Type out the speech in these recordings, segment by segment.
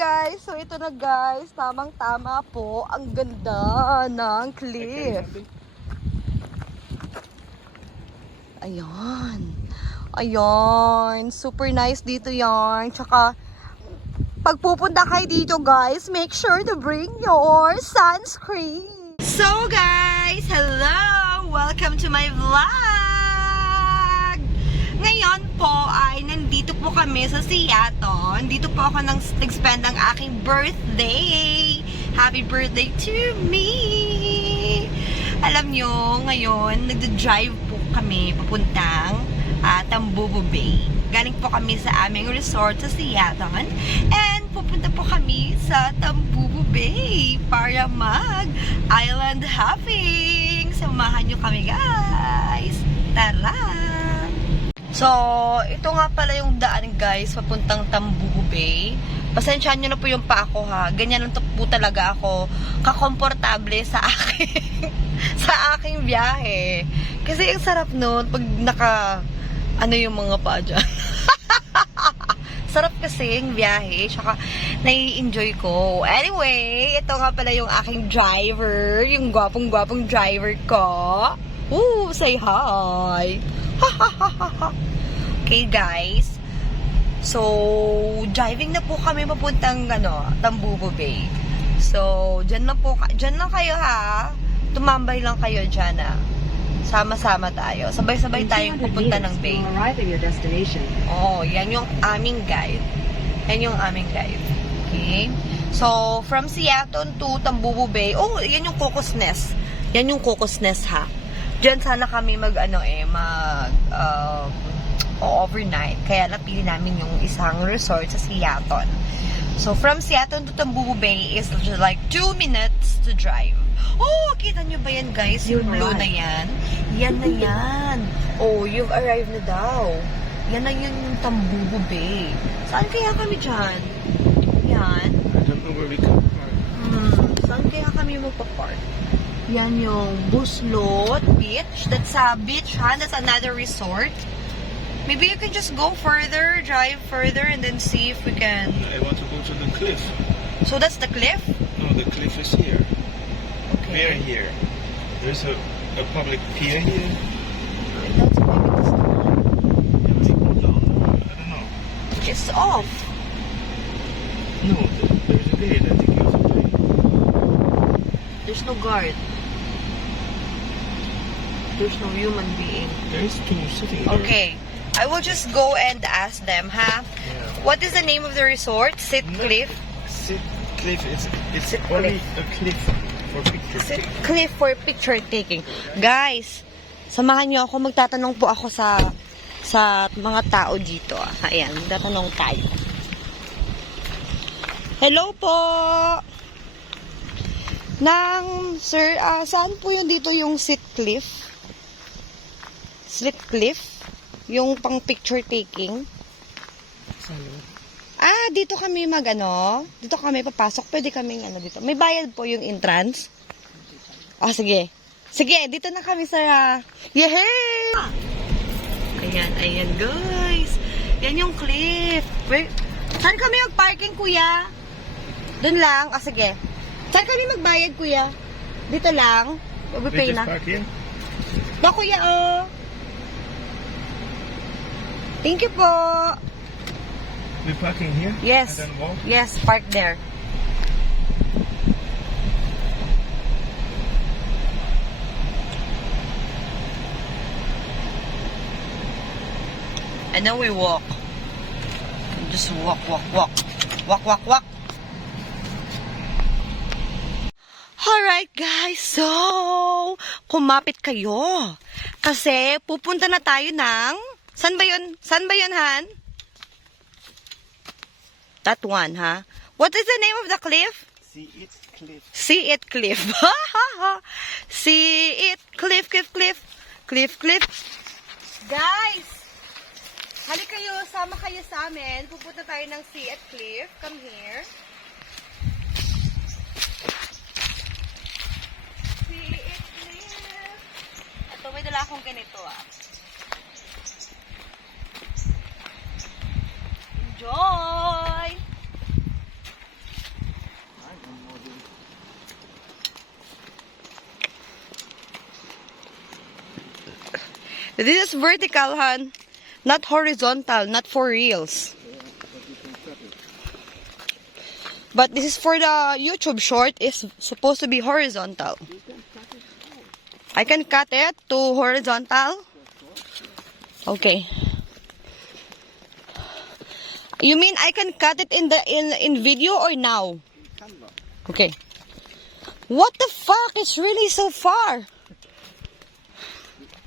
guys! So ito na guys, tamang-tama po. Ang ganda ng cliff. Ayan. Ayan. Super nice dito yan. Tsaka, pag pupunta kayo dito guys, make sure to bring your sunscreen. So guys, hello! Welcome to my vlog! Ngayon po ay nandito po kami sa Seattle. Dito po ako nag-spend ang aking birthday. Happy birthday to me! Alam nyo, ngayon, nagda-drive po kami papuntang Tambubo Bay. Galing po kami sa aming resort sa Seattle. And pupunta po kami sa Tambubo Bay para mag-island hopping. Samahan nyo kami, guys! Tara! So, ito nga pala yung daan, guys, papuntang Tambubo Bay. Pasensyahan nyo na po yung pa ako, ha. Ganyan lang po talaga ako kakomportable sa aking biyahe. Kasi ang sarap nun pag ano yung mga pa dyan. Sarap kasi yung biyahe, tsaka nai-enjoy ko. Anyway, ito nga pala yung aking driver, yung gwapong-gwapong driver ko. Woo! Say hi! Okay, guys. So, driving na po kami papuntang Tambubo Bay. So, dyan lang kayo, ha. Tumambay lang kayo dyan, ha. Sama-sama tayo. Sabay-sabay tayong pupunta ng bay. Oh, yan yung aming guide. Yan yung aming guide. Okay? So, from Seattle to Tambubo Bay. Oh, yan yung Cocos Nest. Yan yung Cocos Nest, ha. Diyan sana kami overnight. Kaya napili namin yung isang resort sa Seattle. So, from Seattle to Tambubo Bay is like 2 minutes to drive. Oh, kita nyo ba yan, guys? Yung blue na yan. Yan na yan. Oh, you've arrived na daw. Yan na yung Tambubo Bay. Saan kaya kami dyan? Yan. I don't know where we can park. Saan kaya kami magpa-park? Yan yung Buslot Beach. That's a beach, ha? That's another resort. Maybe you can just go further, drive further, and then see if we can... I want to go to the cliff. So that's the cliff? No, the cliff is here. Pier Okay. here. There's a public pier here. That's maybe it's not. Can we go down? I don't know. It's off. No, there's a gate. I think you have to pay. There's no guard. There's no human being. There's two sitting there. Okay. I will just go and ask them, ha? Yeah. What is the name of the resort? Sit Cliff? Sit cliff. It's Sit only cliff. a cliff for picture Sit taking. Cliff for picture taking. Guys, samahan niyo ako. Magtatanong po ako sa mga tao dito. Ayan, magtatanong tayo. Hello po! Sir, saan po yung dito yung Sit Cliff? Sit Cliff? Yung pang picture taking? Dito kami dito kami papasok. Pwede kaming dito. May bayad po yung entrance. Sige. Sige, dito na kami sa yehey! Ayan guys. Yan yung cliff. Saan kami mag-parking, kuya? Doon lang. Sige. Saan kami magbayad, kuya? Dito lang. We Pay just na. park here. No, kuya, oh. Thank you po. We're parking here. Yes. And then walk. Yes, park there. And then we walk. Just walk. Walk. Alright guys, so kumapit kayo. Kasi pupunta na tayo ng... Saan ba yun, Han? That one, ha? What is the name of the cliff? See it cliff. See it cliff. See it cliff. Guys, hali kayo, sama kayo sa amin. Pupunta tayo ng See it cliff. Come here. See it cliff. Ito, may dala akong ganito, Enjoy! This is vertical, Han. Not horizontal, not for reels. But this is for the YouTube short. It's supposed to be horizontal. I can cut it to horizontal. Okay. You mean I can cut it in video or now? Okay. What the fuck? It's really so far.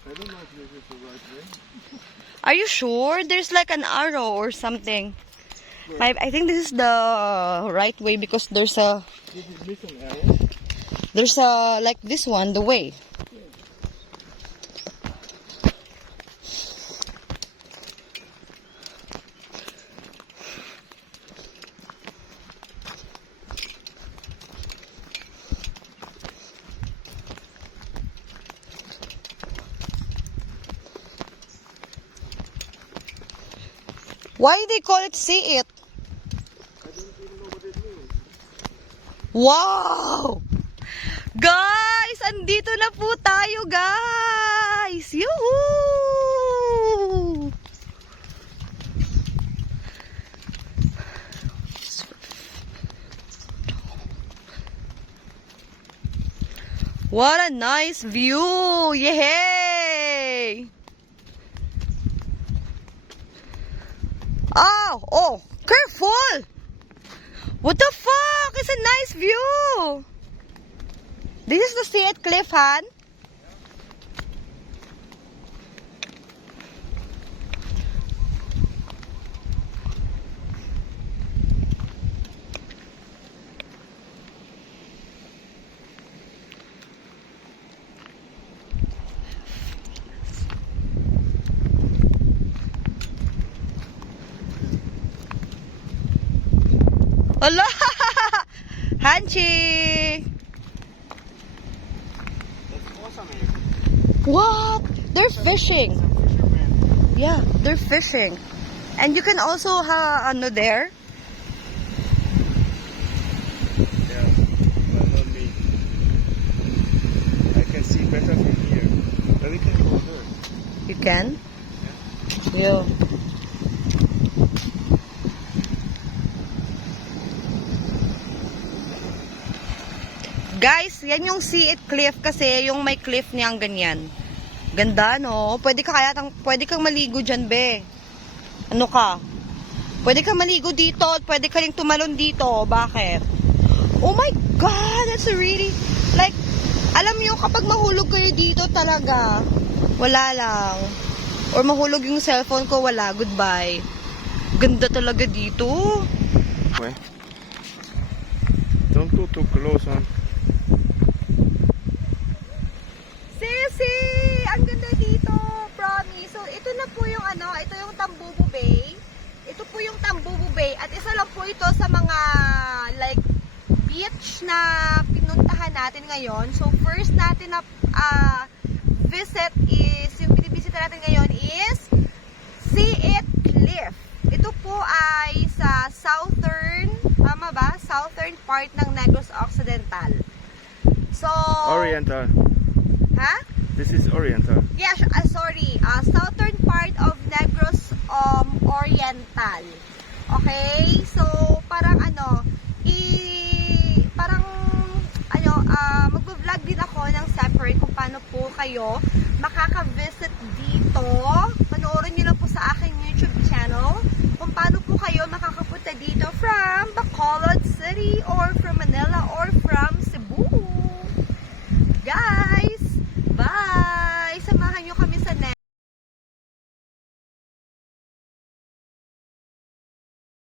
I don't know if this is the right way. Are you sure? There's like an arrow or something. I think this is the right way because This is missing arrow. there's a like this one, the way. Why do they call it see it? I don't even know what it means. Wow! Guys, andito na po tayo, guys! Yoo-hoo! What a nice view! Yay! Oh, careful! What the fuck? It's a nice view! This is the See It Cliff, Han? Hala! Hanchi! That's awesome. What? They're fishing. Fisherman. Yeah, they're fishing. And you can also ano there. Yeah, but not me. I can see better from here. But we can go there. You can? Yeah. Guys, yan yung See It Cliff kasi yung may cliff niyang ganyan. Ganda, no? Pwede kang maligo dyan, be. Ano ka? Pwede kang maligo dito at pwede ka rin tumalon dito. Bakit? Oh my God! That's really, like, alam niyo kapag mahulog kayo dito talaga, wala lang. Or mahulog yung cellphone ko, wala. Goodbye. Ganda talaga dito. Wait. Don't go too close, huh? Sisi! Ang ganda dito, promise. So, ito na po yung ito yung Tambubu Bay. Ito po yung Tambubu Bay. At isa lang po ito sa mga, like, beach na pinuntahan natin ngayon. So, first natin na visit is, yung binibisita natin ngayon is See It Cliff. Ito po ay sa southern, tama ba? Southern part ng Negros Occidental. So, Oriental. ha? This is Oriental. Yeah, sorry. Southern part of Negros Oriental. Okay? So, parang mag-vlog din ako ng separate kung paano po kayo makaka-visit dito. Panoorin nyo lang po sa aking YouTube channel kung paano po kayo makakapunta dito from Bacolod City or from Manila or